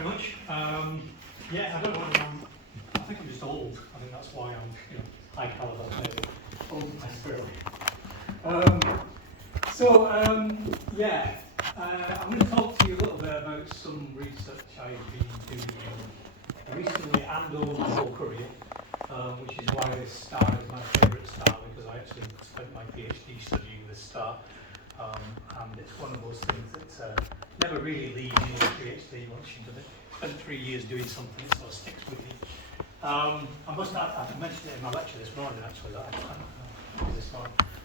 very much. Yeah, I don't know. I think I'm just old. I think that's why I'm, high caliber, maybe. Old necessarily. Yeah, I'm going to talk to you a little bit about some research I've been doing recently and over my whole career, which is why this star is my favourite star, because I actually spent my PhD studying this star. And it's one of those things that never really leaves you in a PhD once you've done it. Spent 3 years doing something, so it sticks with you. I mentioned it in my lecture this morning actually,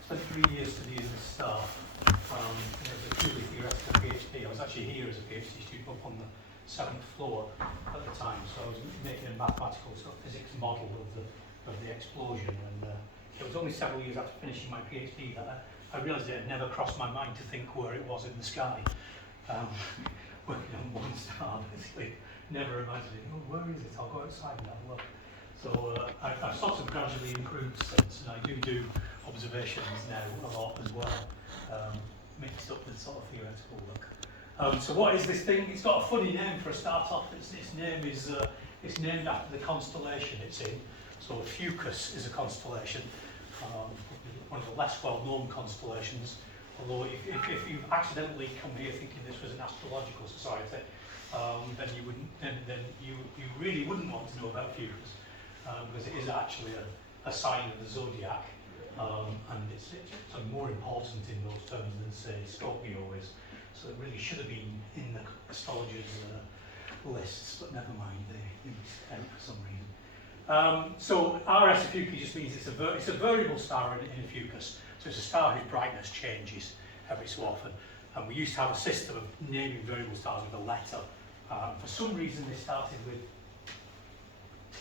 spent 3 years studying this star. It was a purely theoretical PhD. I was actually here as a PhD student up on the 7th floor at the time, so I was making a mathematical sort of physics model of the explosion, and it was only several years after finishing my PhD that I realised it had never crossed my mind to think where it was in the sky. Working on one star, basically, never imagining, where is it? I'll go outside and have a look. So I've sort of gradually improved since, and I do observations now a lot as well, mixed up with sort of theoretical work. So what is this thing? It's got a funny name for a start off. Its name is it's named after the constellation it's in. So Ophiuchi is a constellation, one of the less well-known constellations. Although if you accidentally come here thinking this was an astrological society, then you really wouldn't want to know about Ophiuchi, because it is actually a sign of the zodiac, and it's more important in those terms than say Scorpio is. So it really should have been in the astrologers' lists, but never mind, they missed out for some reason. So RS Ophiuchi just means it's a variable star in Ophiuchi. So it's a star whose brightness changes every so often. And we used to have a system of naming variable stars with a letter. For some reason they started with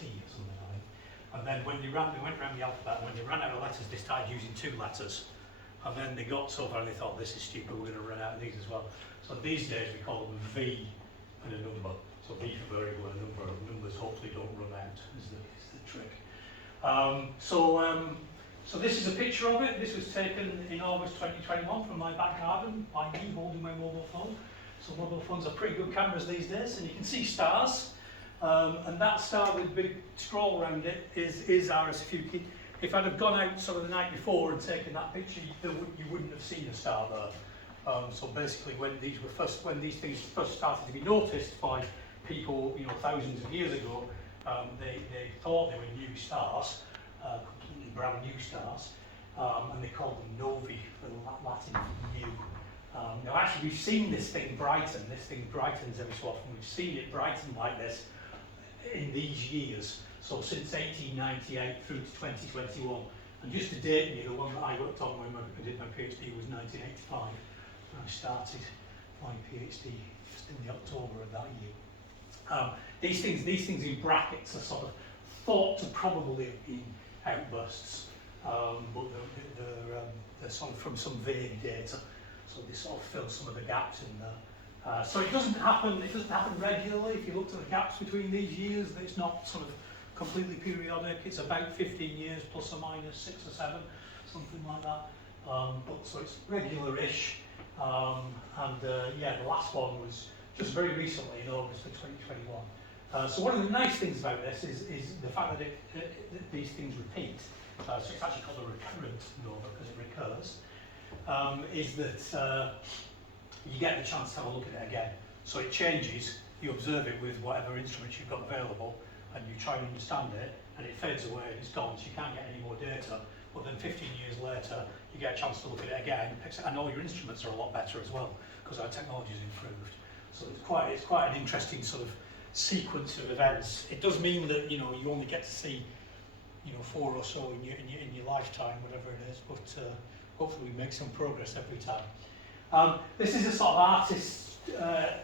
T or something, I think. And then when they went around the alphabet, when they ran out of letters, they started using 2 letters. And then they got so far and they thought, this is stupid, we're going to run out of these as well. So these days we call them V and a number. So V for variable and a number. Numbers hopefully don't run out, is the trick. So this is a picture of it. This was taken in August 2021 from my back garden by me holding my mobile phone. So mobile phones are pretty good cameras these days, and you can see stars. And that star with a big scroll around it is RS Ophiuchi. If I'd have gone out sort of the night before and taken that picture, you wouldn't have seen a star there. So basically, when these things first started to be noticed by people, thousands of years ago, they thought they were new stars, completely brand new stars, and they called them novae, for the Latin for new. Now actually we've seen this thing brighten. This thing brightens every so often. We've seen it brighten like this in these years. So since 1898 through to 2021. And just to date me, the one that I worked on when I did my PhD was 1985. And I started my PhD just in the October of that year. These things in brackets are sort of thought to probably have been outbursts, but they're sort of from some vague data. So they sort of fill some of the gaps in there. So it doesn't happen regularly. If you look at the gaps between these years, it's not sort of completely periodic. It's about 15 years plus or minus 6 or 7, something like that. So it's regular-ish. The last one was just very recently in August of 2021. So one of the nice things about this is the fact that these things repeat. So it's actually called a recurrent nova because it recurs. Is that you get the chance to have a look at it again. So it changes, you observe it with whatever instruments you've got available, and you try and understand it, and it fades away and it's gone, so you can't get any more data. But then 15 years later, you get a chance to look at it again, and all your instruments are a lot better as well, because our technology's improved. So it's quite an interesting sort of sequence of events. It does mean that you only get to see 4 or so in your lifetime, whatever it is, but hopefully we make some progress every time. This is a sort of artist's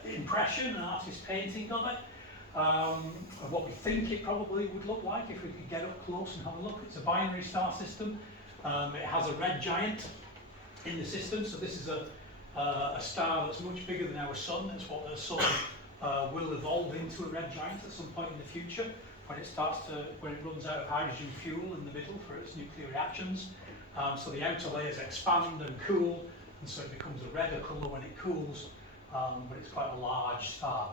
impression, an artist's painting of it, of what we think it probably would look like if we could get up close and have a look. It's a binary star system. It has a red giant in the system, so this is a star that's much bigger than our sun. That's what the sun will evolve into, a red giant at some point in the future, when it runs out of hydrogen fuel in the middle for its nuclear reactions. So the outer layers expand and cool, and so it becomes a redder colour when it cools, but it's quite a large star.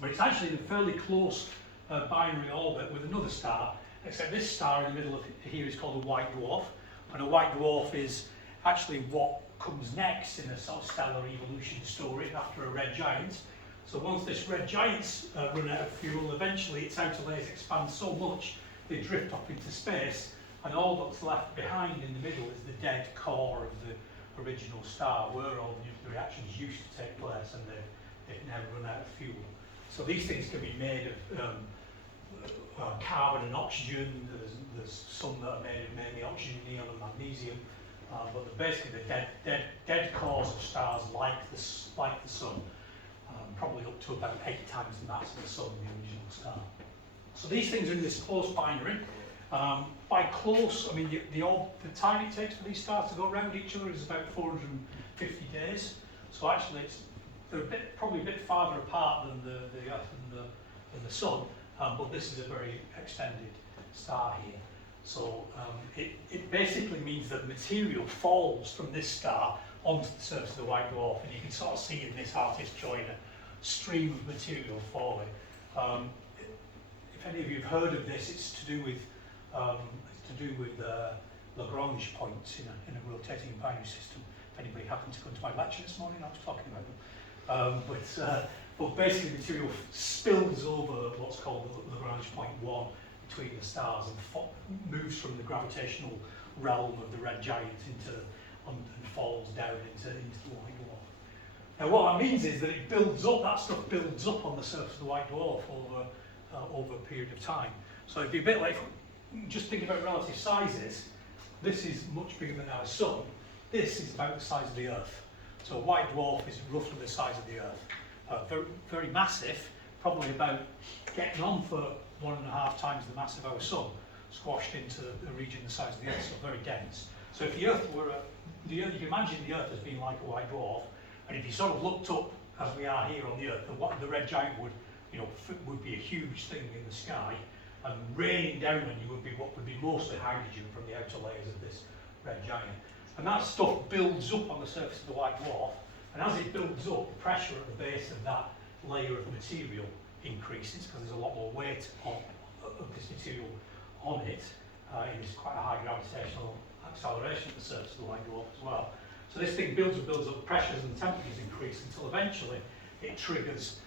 But it's actually in a fairly close binary orbit with another star, except this star in the middle of here is called a white dwarf, and a white dwarf is actually what comes next in a sort of stellar evolution story after a red giant. So once this red giant's run out of fuel, eventually its outer layers expand so much they drift up into space, and all that's left behind in the middle is the dead core of the original star, where all the nuclear reactions used to take place, and they've never run out of fuel. So these things can be made of carbon and oxygen. There's some that are made of mainly oxygen, neon and magnesium, but they're basically the dead cores of stars like the sun, probably up to about 8 times the mass of the sun, the original star. So these things are in this close binary. By close, I mean the time it takes for these stars to go around each other is about 450 days. So actually they're probably a bit farther apart than the Earth and the Sun, but this is a very extended star here. So it basically means that material falls from this star onto the surface of the white dwarf, and you can sort of see in this artist drawing a stream of material falling. If any of you have heard of this, it's to do with Lagrange points in a rotating binary system. If anybody happened to come to my lecture this morning, I was talking about them. But basically, material spills over what's called the Lagrange point 1 between the stars and moves from the gravitational realm of the red giant and falls down into the white dwarf. Now, what that means is that it builds up. That stuff builds up on the surface of the white dwarf over a period of time. So it'd be a bit like, just think about relative sizes. This is much bigger than our sun. This is about the size of the Earth. So a white dwarf is roughly the size of the Earth. Very, very massive, probably about getting on for 1.5 times the mass of our sun, squashed into a region the size of the Earth, so very dense. So if the Earth were, you can imagine the Earth as being like a white dwarf, and if you sort of looked up, as we are here on the Earth, the red giant would be a huge thing in the sky, and raining down on you would be what would be mostly hydrogen from the outer layers of this red giant. And that stuff builds up on the surface of the white dwarf, and as it builds up, the pressure at the base of that layer of material increases because there's a lot more weight of this material on it. It's quite a high gravitational acceleration at the surface of the white dwarf as well. So this thing builds up, the pressures and the temperatures increase until eventually it triggers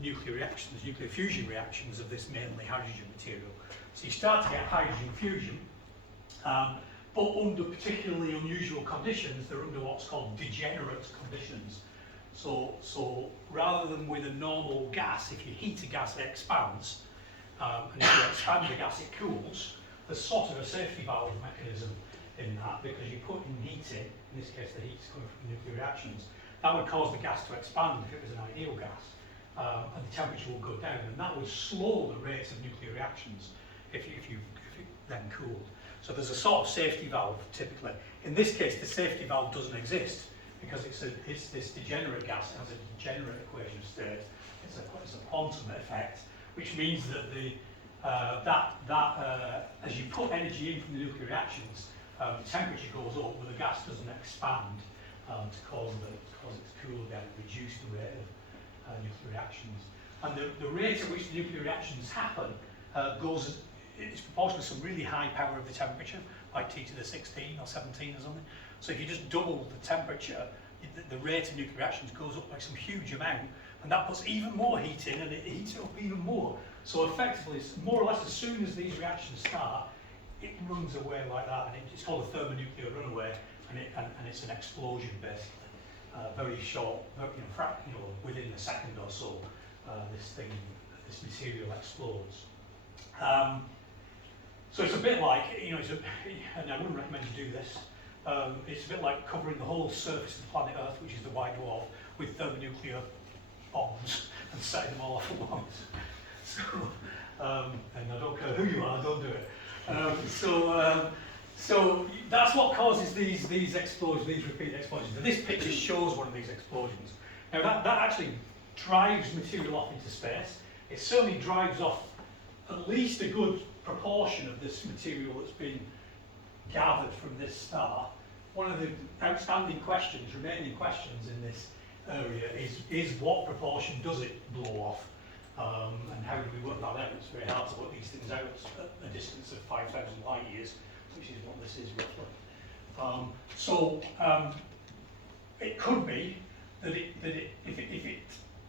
nuclear reactions, nuclear fusion reactions of this mainly hydrogen material. So you start to get hydrogen fusion, but under particularly unusual conditions, they're under what's called degenerate conditions. So rather than with a normal gas, if you heat a gas, it expands, and if you expand the gas, it cools. There's sort of a safety valve mechanism in that, because you put in heat in this case the heat's coming from nuclear reactions, that would cause the gas to expand if it was an ideal gas, and the temperature will go down, and that would slow the rate of nuclear reactions if it then cooled. So there's a sort of safety valve typically. In this case, the safety valve doesn't exist because it's this degenerate gas. It has a degenerate equation of state. It's a quantum effect, which means that as you put energy in from the nuclear reactions, the temperature goes up, but the gas doesn't expand to cause it to cool down and reduce the rate of nuclear reactions. And the rate at which the nuclear reactions happen it's proportional to some really high power of the temperature, like T to the 16 or 17 or something. So if you just double the temperature, the rate of nuclear reactions goes up by some huge amount, and that puts even more heat in, and it heats it up even more. So effectively, more or less as soon as these reactions start, it runs away like that, and it's called a thermonuclear runaway, and it's an explosion basically. Very short, within a second or so, this material explodes. So it's a bit like, and I wouldn't recommend you do this, it's a bit like covering the whole surface of the planet Earth, which is the white dwarf, with thermonuclear bombs and setting them all off at once. So, and I don't care who you are, don't do it. So that's what causes these explosions, these repeated explosions. And this picture shows one of these explosions. Now that actually drives material off into space. It certainly drives off at least a good proportion of this material that's been gathered from this star. One of the outstanding questions, remaining questions in this area is what proportion does it blow off? And how do we work that out? It's very hard to work these things out at a distance of 5,000 light years, which is what this is roughly. It could be that if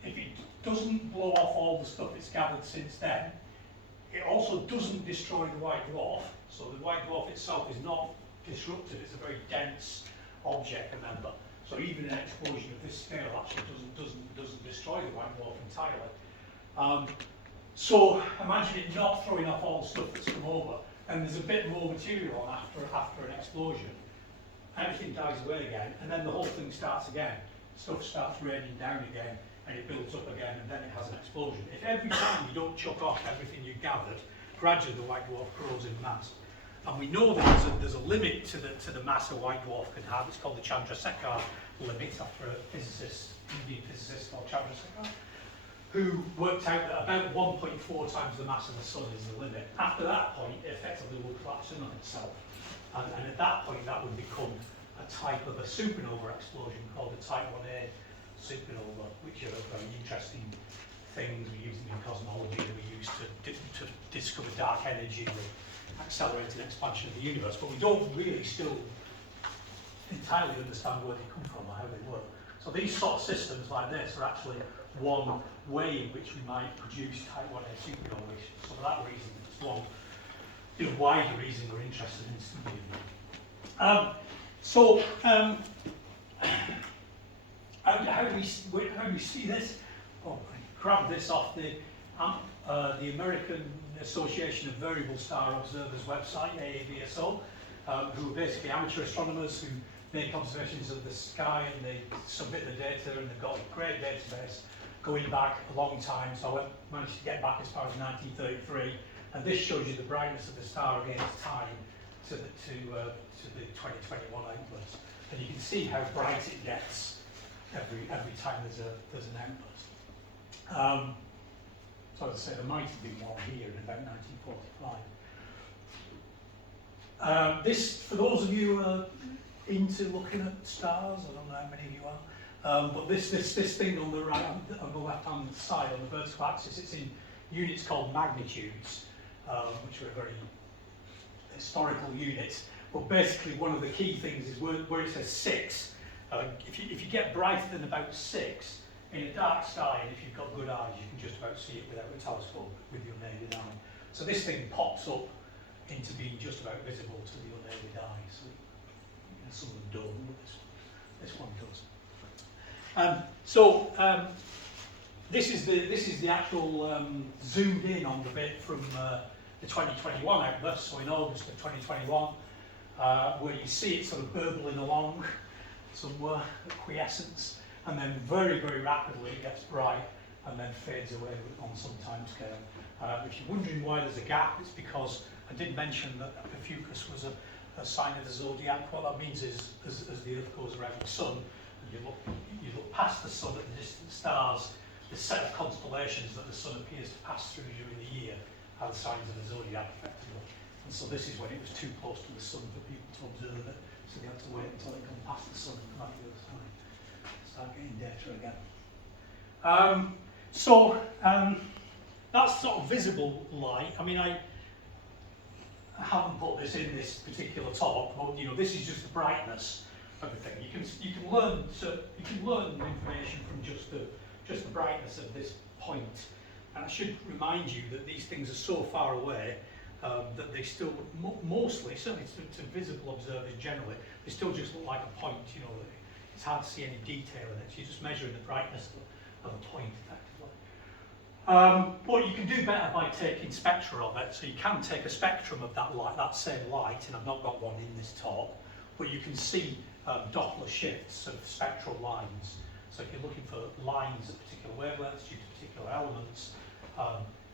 it doesn't blow off all the stuff it's gathered since then, it also doesn't destroy the white dwarf. So the white dwarf itself is not disrupted. It's a very dense object, remember. So even an explosion of this scale actually doesn't destroy the white dwarf entirely. So imagine it not throwing off all the stuff that's come over, and there's a bit more material on after an explosion. Everything dies away again, and then the whole thing starts again. Stuff starts raining down again, and it builds up again, and then it has an explosion. If every time you don't chuck off everything you gathered, gradually the white dwarf grows in mass. And we know that there's a limit to the mass a white dwarf can have. It's called the Chandrasekhar limit, after a physicist, Indian physicist called Chandrasekhar, who worked out that about 1.4 times the mass of the sun is the limit. After that point, it effectively will collapse in on itself. And at that point, that would become a type of a supernova explosion called a Type 1A supernova, which are very interesting things we use in cosmology that we use to discover dark energy and accelerate an expansion of the universe. But we don't really still entirely understand where they come from or how they work. So these sort of systems like this are actually one way in which we might produce Type 1A supernovas. So for that reason, it's one wider reason we're interested in studying them. How do we see this? Oh, I grabbed this off the American Association of Variable Star Observers website, AAVSO, who are basically amateur astronomers who make observations of the sky, and they submit the data, and they've got a great database going back a long time. So I managed to get back as far as 1933. And this shows you the brightness of the star against time to the 2021 outburst. And you can see how bright it gets every time there's an outburst. So as I say, there might have been one here in about 1945. This, for those of you who are into looking at stars, I don't know how many of you are, but this thing on the right, on the left-hand side, on the vertical axis, it's in units called magnitudes. Which are very historical units, but basically one of the key things is where it says 6. If you get brighter than about 6 in a dark sky, and if you've got good eyes, you can just about see it without a telescope with your naked eye. So this thing pops up into being just about visible to the unaided eye. So some of them don't, but this one does. This is the actual zoomed in on the bit from the 2021 outburst, so in August of 2021, where you see it sort of burbling along somewhere at quiescence, and then very, very rapidly it gets bright and then fades away on some time scale. If you're wondering why there's a gap, it's because I did mention that Ophiuchi was a sign of the zodiac. What that means is, as the Earth goes around the sun, and you look past the sun at the distant stars, the set of constellations that the sun appears to pass through during the year are the signs of the zodiac, effectively. And so this is when it was too close to the sun for people to observe it, so they had to wait until it come past the sun and come out the other side. Start getting data again. That's sort of visible light. I mean, I haven't put this in this particular talk, but this is just the brightness of the thing. You can learn information from just the brightness of this point. And I should remind you that these things are so far away that they still, mostly, certainly to visible observers generally, they still just look like a point. It's hard to see any detail in it. So you're just measuring the brightness of a point, effectively. But you can do better by taking spectra of it. So you can take a spectrum of that light, that same light, and I've not got one in this talk, but you can see Doppler shifts of spectral lines. So if you're looking for lines at particular wavelengths due to particular elements,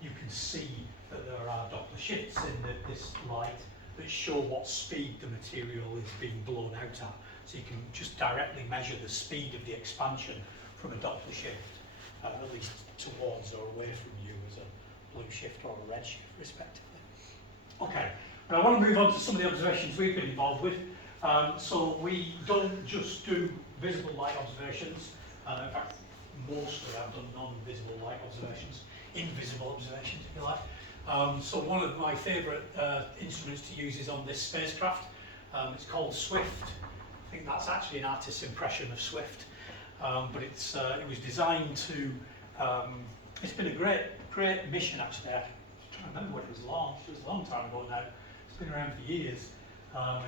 you can see that there are Doppler shifts in this light that show what speed the material is being blown out at. So you can just directly measure the speed of the expansion from a Doppler shift, at least towards or away from you as a blue shift or a red shift, respectively. Okay, now I want to move on to some of the observations we've been involved with. So we don't just do visible light observations. In fact, mostly I've done non-visible light observations. invisible observations, if you like. So one of my favourite instruments to use is on this spacecraft. It's called Swift. I think that's actually an artist's impression of Swift. But it was designed to, it's been a great mission actually. I'm trying to remember when it was launched. It was a long time ago now. It's been around for years.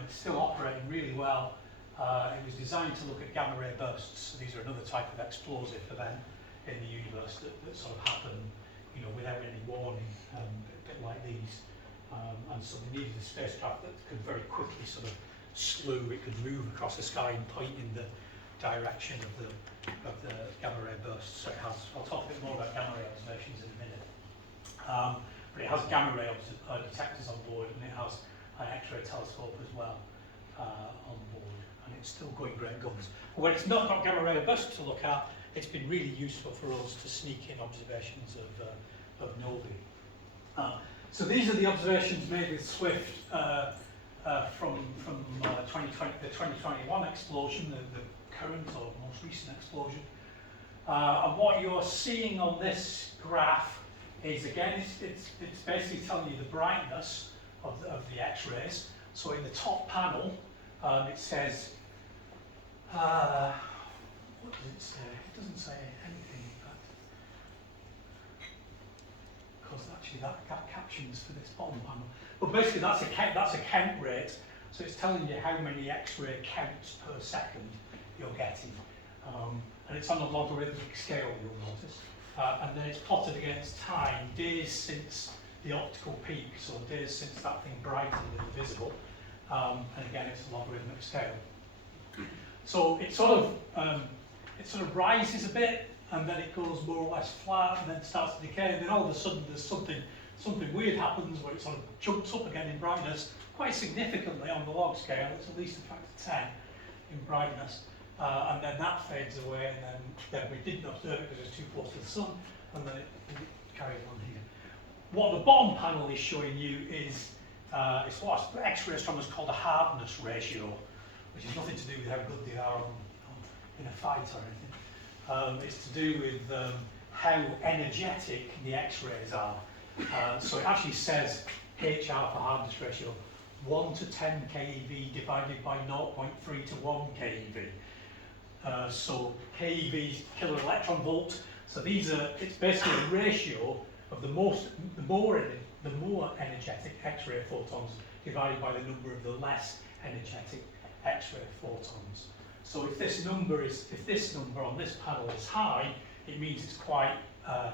It's still operating really well. It was designed to look at gamma ray bursts. So these are another type of explosive event in the universe that sort of happen, you know, without any warning, a bit like these. And so we needed a spacecraft that could very quickly sort of slew. It could move across the sky and point in the direction of the gamma ray bursts. So it has. I'll talk a bit more about gamma ray observations in a minute. But it has gamma ray detectors on board, and it has an X-ray telescope as well on board, and it's still going great guns. But when it's not got gamma ray bursts to look at, it's been really useful for us to sneak in observations of novae. So these are the observations made with Swift from 2020, the 2021 explosion, the current or most recent explosion. And what you're seeing on this graph is, again, it's basically telling you the brightness of the X-rays. So in the top panel, it says, what does it say? It doesn't say anything, in fact. Because actually that captions for this bottom panel. But basically that's a count rate. So it's telling you how many X-ray counts per second you're getting. And it's on a logarithmic scale, you'll notice. And then it's plotted against time, days since the optical peak, so days since that thing brightened and visible. And again, it's a logarithmic scale. So it sort of rises a bit, and then it goes more or less flat, and then starts to decay, and then all of a sudden there's something weird happens where it sort of jumps up again in brightness quite significantly on the log scale. It's at least a factor 10 in brightness, and then that fades away, and then we didn't observe it because it's too close to the sun, and then it carries on here. What the bottom panel is showing you is it's what X-ray astronomers call the hardness ratio, which has nothing to do with how good they are in a fight or anything. It's to do with how energetic the X-rays are. So it actually says HR for hardness ratio, 1 to 10 keV divided by 0.3 to 1 keV. So keV is kilo electron volt. So it's basically a ratio of the more energetic X-ray photons divided by the number of the less energetic X-ray photons. So if this number on this panel is high, it means it's quite a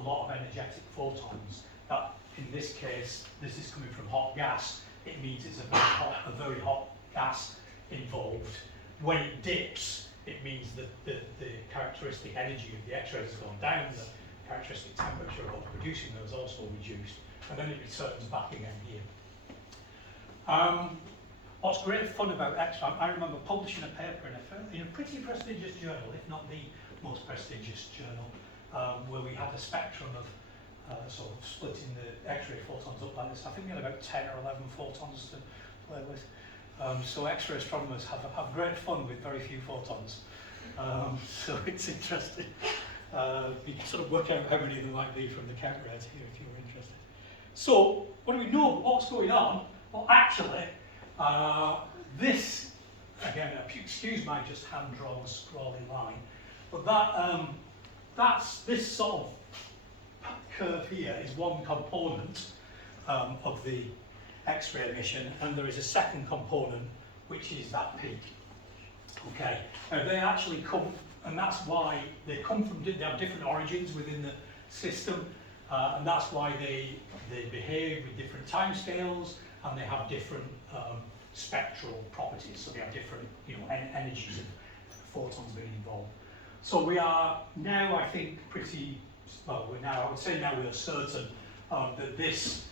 lot of energetic photons. That, in this case, this is coming from hot gas. It means it's a very hot gas involved. When it dips, it means that the characteristic energy of the X-rays has gone down. The characteristic temperature of producing those also reduced, and then it returns back again here. What's great fun about X-ray, I remember publishing a paper in a pretty prestigious journal, if not the most prestigious journal, where we had a spectrum of sort of splitting the X-ray photons up like this. I think we had about 10 or 11 photons to play with. So X-ray astronomers have great fun with very few photons. So it's interesting. You can sort of work out how many there might be from the count rate here if you're interested. So what do we know? What's going on? Well, actually, this, again, excuse my just hand-drawn scrolling line, but this sort of curve here is one component of the X-ray emission, and there is a second component, which is that peak. Okay, now they actually come, and that's why they come from, they have different origins within the system, and that's why they behave with different timescales, and they have different spectral properties, so they have different, energies of photons being involved. So we are now, I think, I would say now we are certain that this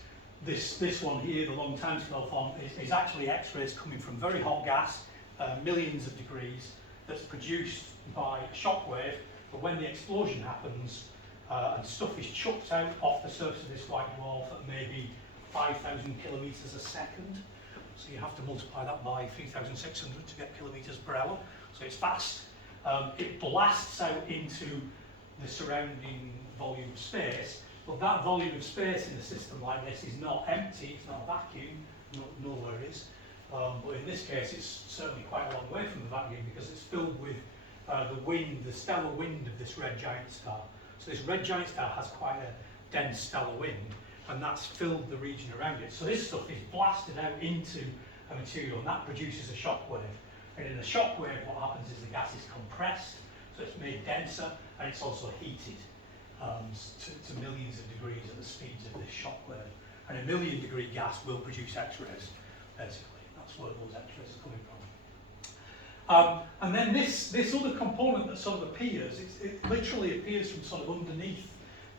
one here, the long timescale form, is actually X-rays coming from very hot gas, millions of degrees, that's produced by a shock wave, but when the explosion happens and stuff is chucked out off the surface of this white dwarf at maybe 5,000 kilometres a second, so you have to multiply that by 3,600 to get kilometres per hour, so it's fast. It blasts out into the surrounding volume of space, But that volume of space in a system like this is not empty, it's not a vacuum, nowhere is. But in this case, it's certainly quite a long way from the vacuum because it's filled with the wind, the stellar wind of this red giant star. So this red giant star has quite a dense stellar wind, and that's filled the region around it. So this stuff is blasted out into a material, and that produces a shock wave. And in a shock wave, what happens is the gas is compressed, so it's made denser, and it's also heated to millions of degrees at the speeds of this shock wave. And a 1,000,000 degree gas will produce X-rays, basically. That's where those X-rays are coming from. And then this other component that sort of appears, it literally appears from sort of underneath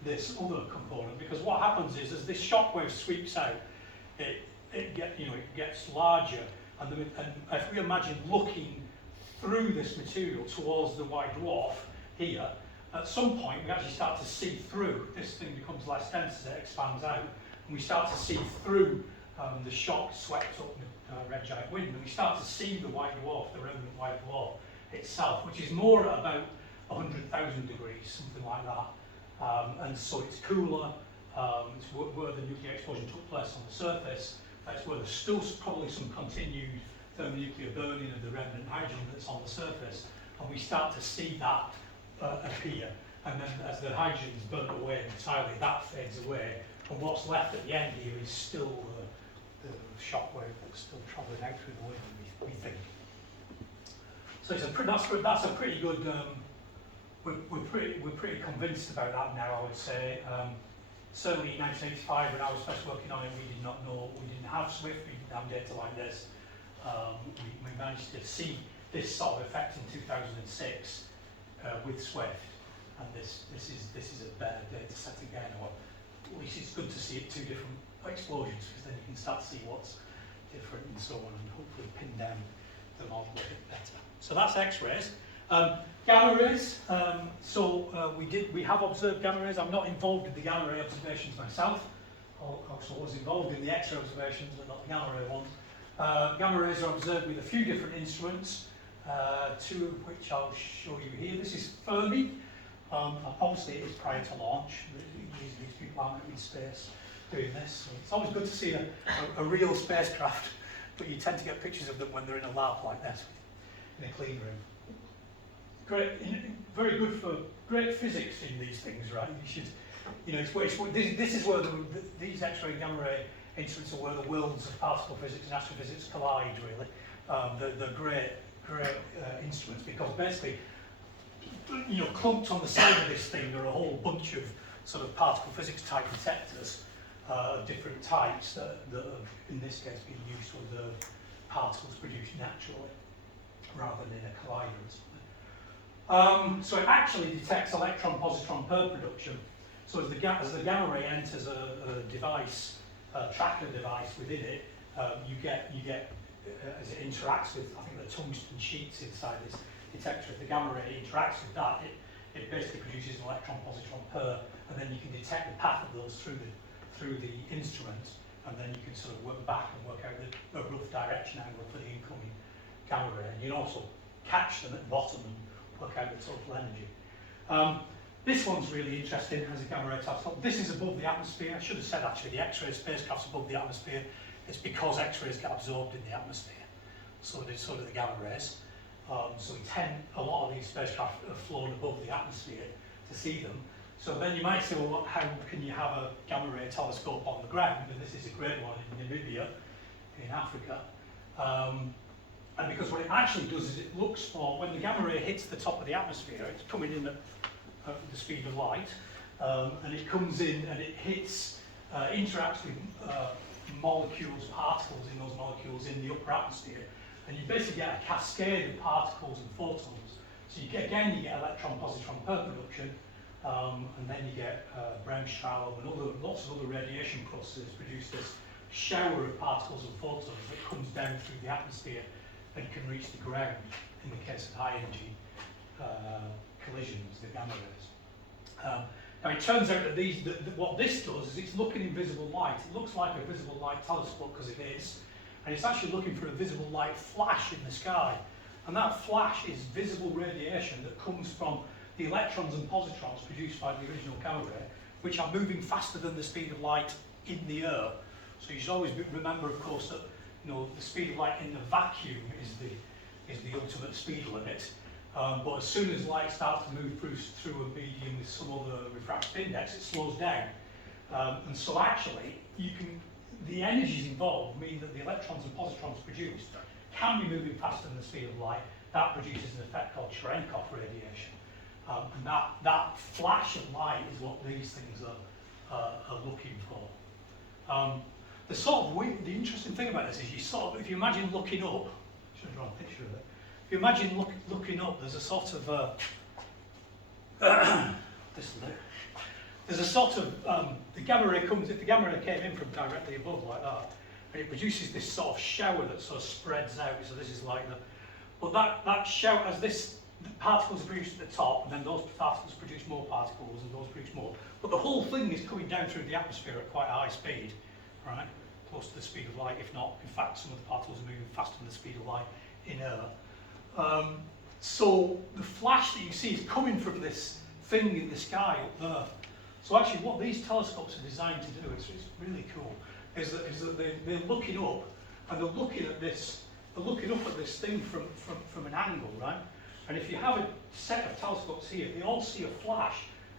this other component, because what happens is as this shock wave sweeps out, it gets larger, and if we imagine looking through this material towards the white dwarf here, at some point we actually start to see through. This thing becomes less dense as it expands out, and we start to see through the shock swept up red giant wind, and we start to see the white dwarf, the remnant white dwarf itself, which is more at about 100,000 degrees, something like that. And so it's cooler, it's where the nuclear explosion took place on the surface. That's where there's still probably some continued thermonuclear burning of the remnant hydrogen that's on the surface, and we start to see that appear. And then as the hydrogen's burnt away entirely, that fades away, and what's left at the end here is still the shock wave that's still travelling out through the wind, we think. So that's a pretty good. We're pretty convinced about that now, I would say. Certainly in 1985, when I was first working on it, we did not know, we didn't have Swift, we didn't have data like this. We managed to see this sort of effect in 2006 with Swift, and this is a better data set again, or at least it's good to see it two different explosions, because then you can start to see what's different and so on, and hopefully pin down the model a bit better. So that's X-rays. Gamma rays, we have observed gamma rays. I'm not involved in the gamma ray observations myself. I also was involved in the X-ray observations, but not the gamma ray ones. Gamma rays are observed with a few different instruments, two of which I'll show you here. This is Fermi. Obviously it is prior to launch. These people aren't in space doing this. So it's always good to see a real spacecraft, but you tend to get pictures of them when they're in a lab like this, in a clean room. Great, very good for great physics in these things, right? You should, this is where these X-ray gamma ray instruments are where the worlds of particle physics and astrophysics collide, really. They're great instruments, because basically, clumped on the side of this thing are a whole bunch of sort of particle physics type detectors of different types that are, in this case, being used to observe particles produced naturally, rather than in a collider or something. So it actually detects electron-positron pair production. So as the gamma ray enters a device, a tracker device within it, you get as it interacts with, I think, the tungsten sheets inside this detector. If the gamma ray interacts with that, it basically produces an electron-positron pair, and then you can detect the path of those through the instrument, and then you can sort of work back and work out the rough direction angle for the incoming gamma ray, and you can also catch them at the bottom and work out the total energy. This one's really interesting, has a gamma ray telescope. This is above the atmosphere. I should have said actually the X-ray spacecraft's above the atmosphere. It's because X-rays get absorbed in the atmosphere. So do the gamma rays. So a lot of these spacecraft are flown above the atmosphere to see them. So then you might say, well, how can you have a gamma ray telescope on the ground? And this is a great one in Namibia, in Africa. And because what it actually does is it looks for, when the gamma ray hits the top of the atmosphere, it's coming in at the speed of light, and it comes in and it hits, interacts with molecules, particles in those molecules in the upper atmosphere, and you basically get a cascade of particles and photons. So you get electron-positron pair production, and then you get Bremsstrahlung and lots of other radiation processes produce this shower of particles and photons that comes down through the atmosphere and can reach the ground in the case of high energy collisions, the gamma rays. Now it turns out that what this does is it's looking in visible light. It looks like a visible light telescope because it is, and it's actually looking for a visible light flash in the sky. And that flash is visible radiation that comes from the electrons and positrons produced by the original gamma ray, which are moving faster than the speed of light in the air. So you should always remember, of course, that the speed of light in the vacuum is the ultimate speed limit. But as soon as light starts to move through a medium with some other refractive index, it slows down. And so actually, the energies involved mean that the electrons and positrons produced can be moving faster than the speed of light. That produces an effect called Cherenkov radiation. And that flash of light is what these things are looking for. The interesting thing about this is if you imagine looking up, I should have drawn a picture of it. If you imagine looking up, there's a sort of there's a sort of the gamma ray comes. If the gamma ray came in from directly above like that, and it produces this sort of shower that sort of spreads out. So this is like but that shower, as the particles are produced at the top, and then those particles produce more particles, and those produce more. But the whole thing is coming down through the atmosphere at quite a high speed, right? Close to the speed of light, if not, in fact, some of the particles are moving faster than the speed of light in air. So the flash that you see is coming from this thing in the sky up there. So actually what these telescopes are designed to do, it's really cool, is that they're looking up, and they're looking up at this thing from an angle, right? And if you have a set of telescopes here, they all see a flash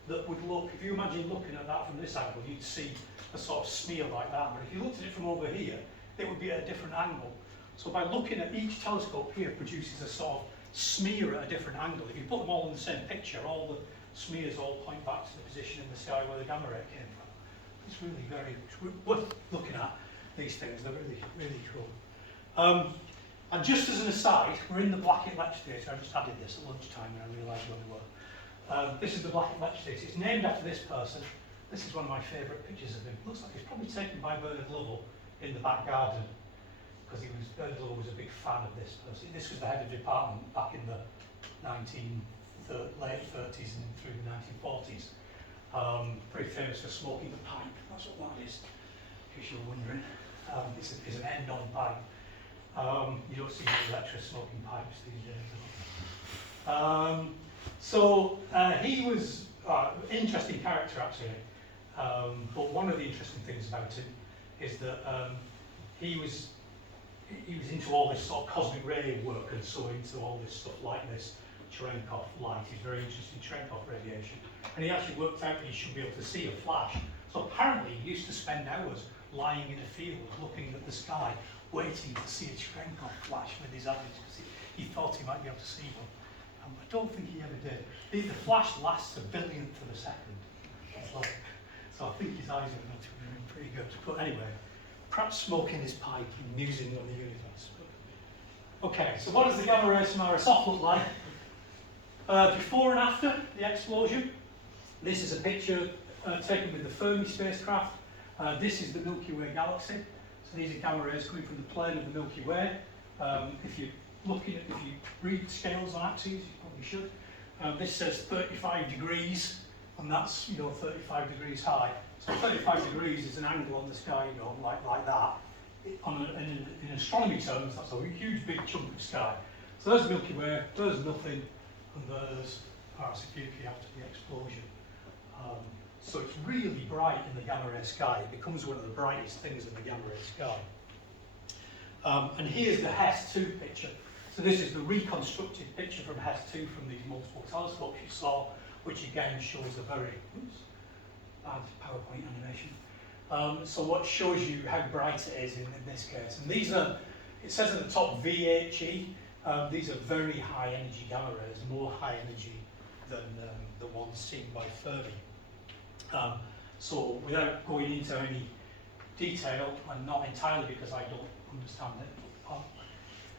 that would look, if you imagine looking at that from this angle, you'd see a sort of smear like that. But if you looked at it from over here, it would be at a different angle. So by looking at each telescope here produces a sort of smear at a different angle. If you put them all in the same picture, all the smears all point back to the position in the sky where the gamma ray came from. It's really worth looking at, these things. They're really, really cool. And just as an aside, we're in the Blackett Lecture Theatre. I just added this at lunchtime and I realised where we were. This is the Blackett Lecture Theatre. It's named after this person. This is one of my favourite pictures of him. Looks like it's probably taken by Bernard Lovell in the back garden, because Bernard Lovell was a big fan of this person. This was the head of the department back in the late 30s and through the 1940s. Pretty famous for smoking the pipe. That's what that is, in case you're wondering. It's an end-on pipe. You don't see many lecturers smoking pipes these days. He was an interesting character actually, but one of the interesting things about him is that he was into all this sort of cosmic ray work, and so into all this stuff like this Cherenkov light. He's very interested in Cherenkov radiation, and he actually worked out that he should be able to see a flash. So apparently he used to spend hours lying in a field looking at the sky, waiting to see a Cherenkov flash with his eyes, because he thought he might be able to see one. I don't think he ever did. The flash lasts a billionth of a second. So I think his eyes are pretty good. But anyway, perhaps smoking his pipe and musing on the universe. Okay, so what does the gamma rays from RSOF look like? Before and after the explosion. This is a picture taken with the Fermi spacecraft. This is the Milky Way galaxy. So these are gamma rays coming from the plane of the Milky Way. If you read scales on axes, you probably should. This says 35 degrees, and that's 35 degrees high. So 35 degrees is an angle on the sky, like that. In astronomy terms, that's a huge big chunk of sky. So there's Milky Way, there's nothing, and there's Ophiuchi after the explosion. So it's really bright in the gamma ray sky. It becomes one of the brightest things in the gamma ray sky. And here's the HESS-2 picture. So this is the reconstructed picture from HESS-2 from these multiple telescopes you saw, which again shows a very bad PowerPoint animation. So what shows you how bright it is in this case. And these are, it says at the top VHE, these are very high energy gamma rays, more high energy than the ones seen by Fermi. So without going into any detail, and not entirely because I don't understand it,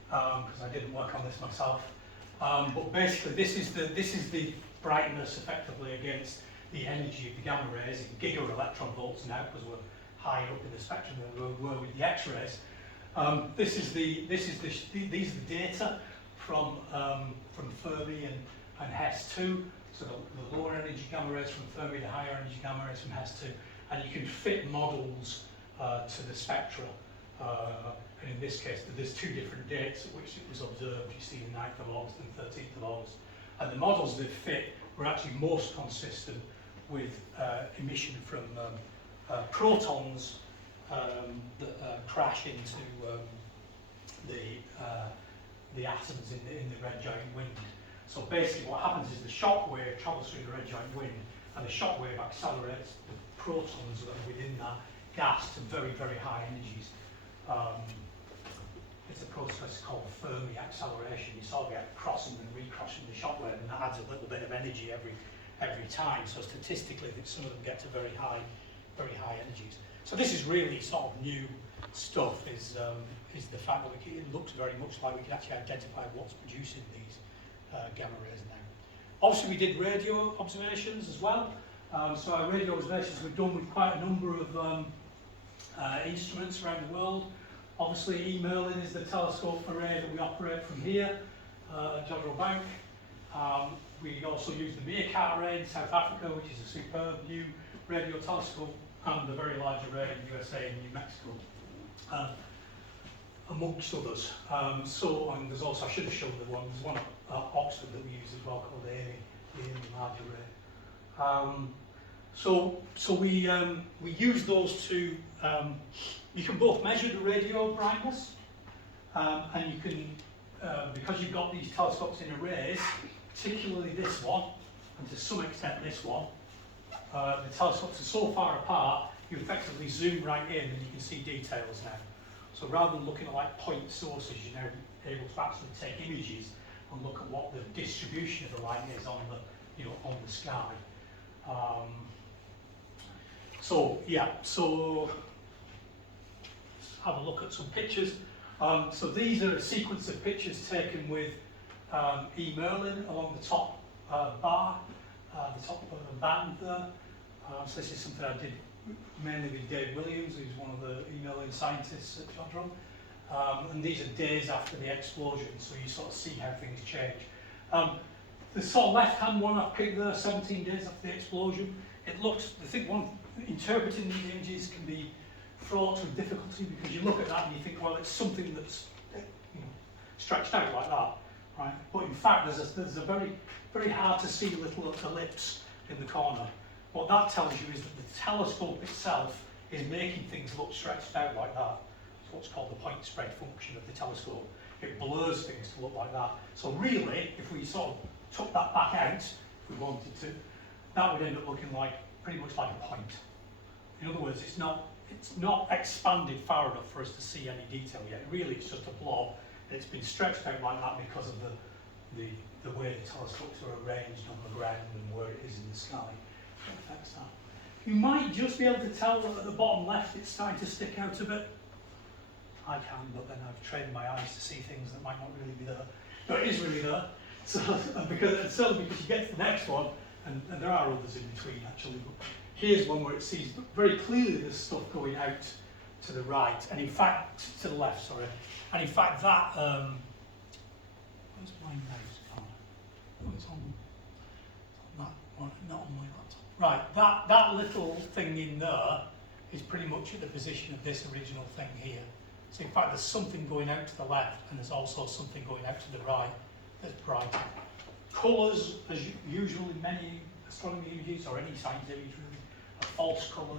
because I didn't work on this myself, but basically this is the brightness effectively against the energy of the gamma rays in giga-electron volts now, because we're higher up in the spectrum than we were with the X-rays. These are the data from Fermi and HESS-2. So the lower energy gamma rays from Fermi, the higher energy gamma rays from HESS-2, and you can fit models to the spectra. And in this case, there's two different dates at which it was observed. You see the 9th of August and 13th of August. And the models that fit were actually most consistent with emission from protons that crash into the atoms in the red giant wind. So basically what happens is the shock wave travels through the red giant wind, and the shock wave accelerates the protons that are within that gas to very, very high energies. It's a process called Fermi acceleration. You sort of get crossing and recrossing the shock wave, and that adds a little bit of energy every time. So statistically, some of them get to very high energies. So this is really sort of new stuff. Is the fact that it looks very much like we can actually identify what's producing these gamma rays now. Obviously, we did radio observations as well. So our radio observations we've done with quite a number of instruments around the world. Obviously, E-Merlin is the telescope array that we operate from here at Jodrell Bank. We also use the Meerkat array in South Africa, which is a superb new radio telescope, and the very large array in the USA and New Mexico, amongst others. And there's also, I should have shown there's one at Oxford that we use as well called the Amy Large Array. So we use those to, you can both measure the radio brightness, and you can, because you've got these telescopes in arrays, particularly this one, and to some extent this one, the telescopes are so far apart, you effectively zoom right in and you can see details now. So rather than looking at like point sources, you're now able to actually take images and look at what the distribution of the light is on the, on the sky. So let's have a look at some pictures. So these are a sequence of pictures taken with E-Merlin along the top bar, the top of the band there. So this is something I did mainly with Dave Williams, who's one of the E-Merlin scientists at Jodrell. And these are days after the explosion, so you sort of see how things change. The sort of left-hand one I've picked there, 17 days after the explosion. It looks, I think interpreting these images can be fraught with difficulty, because you look at that and you think, well, it's something that's stretched out like that, right? But in fact, there's a very, very hard to see little ellipse in the corner. What that tells you is that the telescope itself is making things look stretched out like that. It's what's called the point spread function of the telescope. It blurs things to look like that. So really, if we sort of took that back out, if we wanted to, that would end up looking like pretty much like a point. In other words, it's not expanded far enough for us to see any detail yet. Really, it's just a blob, and it's been stretched out like that because of the way the telescopes are arranged on the ground and where it is in the sky. That affects that. You might just be able to tell that at the bottom left it's starting to stick out a bit. I can, but then I've trained my eyes to see things that might not really be there. No, it is really there. So, certainly because you get to the next one, and there are others in between actually, but here's one where it sees very clearly there's stuff going out to the right, and in fact, to the left, sorry. And in fact that, where's my mouse gone? Oh, it's on that one, not on my laptop. Right, that little thing in there is pretty much at the position of this original thing here. So in fact there's something going out to the left, and there's also something going out to the right that's brighter. Colours, as usual in many astronomy images, or any science image really, a false colour,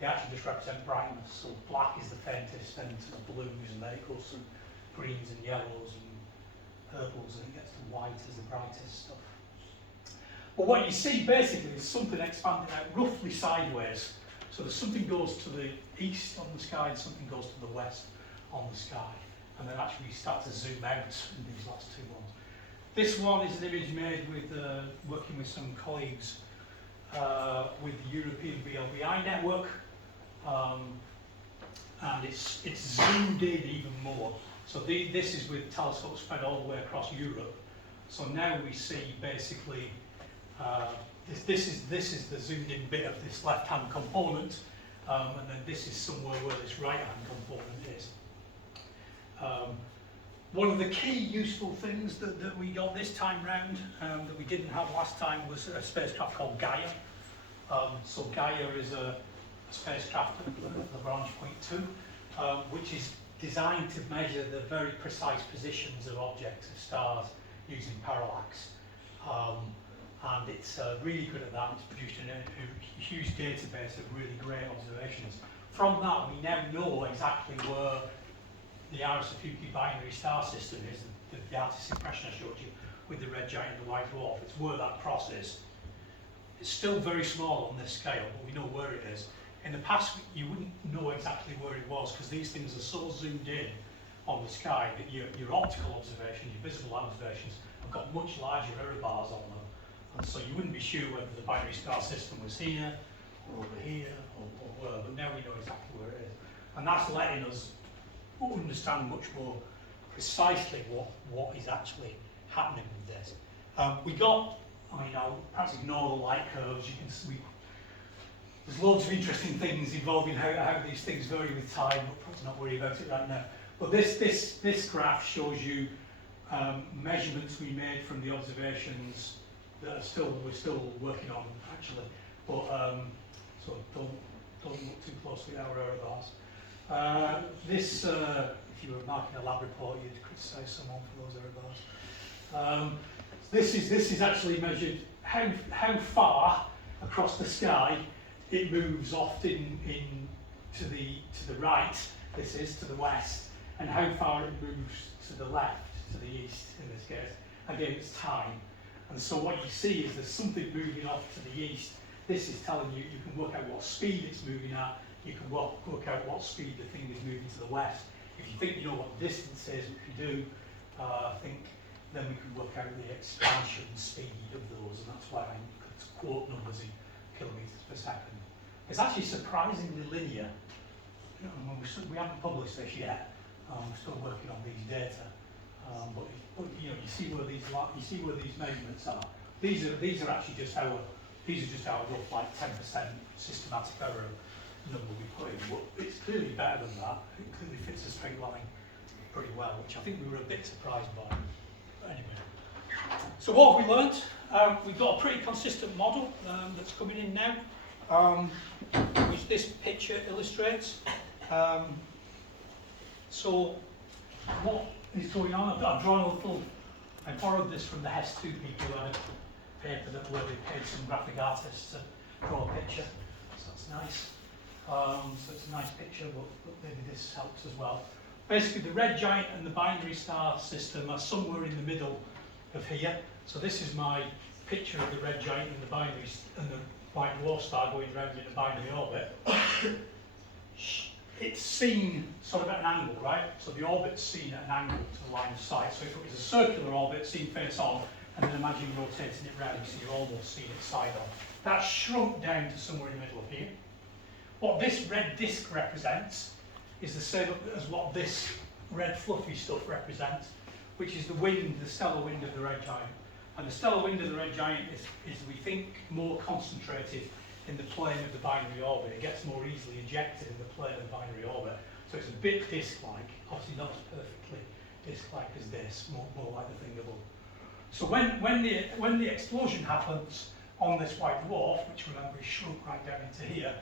they actually just represent brightness. So black is the faintest, then to the blues, and then it goes through greens and yellows and purples, and it gets to white as the brightest stuff. But what you see basically is something expanding out roughly sideways. So there's something goes to the east on the sky and something goes to the west on the sky. And then actually we start to zoom out in these last two ones. This one is an image made with working with some colleagues with the European VLBI network, and it's zoomed in even more. So this is with telescopes spread all the way across Europe. So now we see basically this is the zoomed in bit of this left-hand component, and then this is somewhere where this right-hand component is. One of the key useful things that we got this time round that we didn't have last time was a spacecraft called Gaia. So Gaia is a spacecraft at Lagrange point 2, which is designed to measure the very precise positions of objects, of stars, using parallax. and it's really good at that. It's produced a huge database of really great observations. From that, we now know exactly where the Ophiuchi binary star system is, the artist's impression I showed you, with the red giant and the white dwarf. It's where that cross is. It's still very small on this scale, but we know where it is. In the past, you wouldn't know exactly where it was, because these things are so zoomed in on the sky that your optical observations, your visible observations, have got much larger error bars on them. And so you wouldn't be sure whether the binary star system was here, or over here, or where, but now we know exactly where it is. And that's letting us understand much more precisely what is actually happening with this. We got, I mean, I'll perhaps ignore the light curves. You can see, there's loads of interesting things involving how these things vary with time, but perhaps not worry about it right now. But this graph shows you measurements we made from the observations that we're still working on actually. But so don't look too closely at our error bars. If you were marking a lab report, you'd criticise someone for those error bars. This is actually measured how far across the sky it moves off to the right. This is to the west, and how far it moves to the left, to the east in this case, against time. And so what you see is there's something moving off to the east. This is telling you can work out what speed it's moving at. You can work out what speed the thing is moving to the west. If you think you know what the distance is, which you do, I think, then we can work out the expansion speed of those, and that's why I could quote numbers in kilometres per second. It's actually surprisingly linear. We haven't published this yet. We're still working on these data, but you see where these measurements are. These are actually just our rough, like 10% systematic error number we put in. But it's clearly better than that. It clearly fits a straight line pretty well, which I think we were a bit surprised by. But anyway, so what have we learnt? We've got a pretty consistent model that's coming in now, which this picture illustrates. So what is going on? I've drawn a little. I borrowed this from the HES 2 people who had a paper where they paid some graphic artists to draw a picture. So that's nice. So it's a nice picture, but maybe this helps as well. Basically, the red giant and the binary star system are somewhere in the middle of here. So this is my picture of the red giant and the white dwarf star going round in a binary orbit. It's seen sort of at an angle, right? So the orbit's seen at an angle to the line of sight. So if it was a circular orbit, seen face on, and then imagine rotating it round, so you're almost seeing it side on. That's shrunk down to somewhere in the middle of here. What this red disk represents is the same as what this red fluffy stuff represents, which is the wind, the stellar wind of the red giant. And the stellar wind of the red giant is we think, more concentrated in the plane of the binary orbit. It gets more easily ejected in the plane of the binary orbit. So it's a bit disk-like, obviously not as perfectly disk-like as this, more like the thing above. So when the explosion happens on this white dwarf, which remember is shrunk right down into here,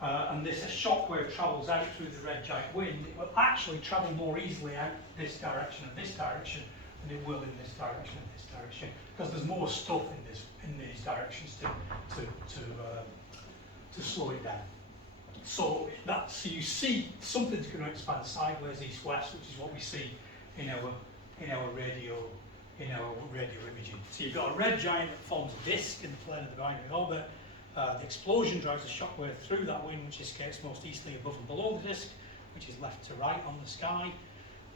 and this shockwave travels out through the red giant wind, it will actually travel more easily out this direction and this direction than it will in this direction and this direction, because there's more stuff in these directions to slow it down. So you see something's going to expand sideways east-west, which is what we see in our radio imaging. So you've got a red giant that forms a disk in the plane of the binary orbit. The explosion drives a shockwave through that wind, which escapes most easily above and below the disk, which is left to right on the sky.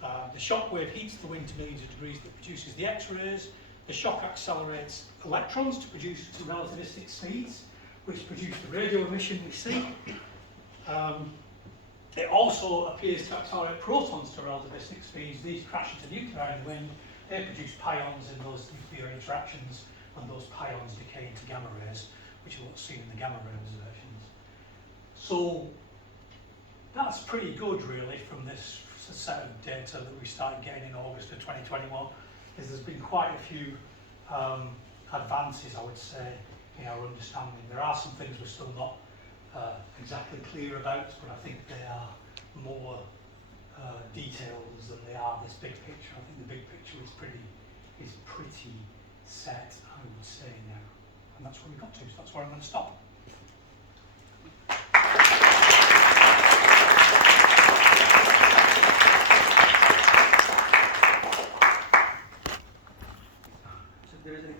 The shockwave heats the wind to millions of degrees that produces the X-rays. The shock accelerates electrons to relativistic speeds, which produce the radio emission we see. It also appears to accelerate protons to relativistic speeds. These crash into nuclei in the wind. They produce pions in those nuclear interactions, and those pions decay into gamma rays, which is what's seen in the gamma ray observations. So that's pretty good, really, from this set of data that we started getting in August of 2021. There's been quite a few advances, I would say, in our understanding. There are some things we're still not exactly clear about, but I think they are more details than they are this big picture. I think the big picture is pretty set, I would say now. And that's where we got to, so that's where I'm going to stop.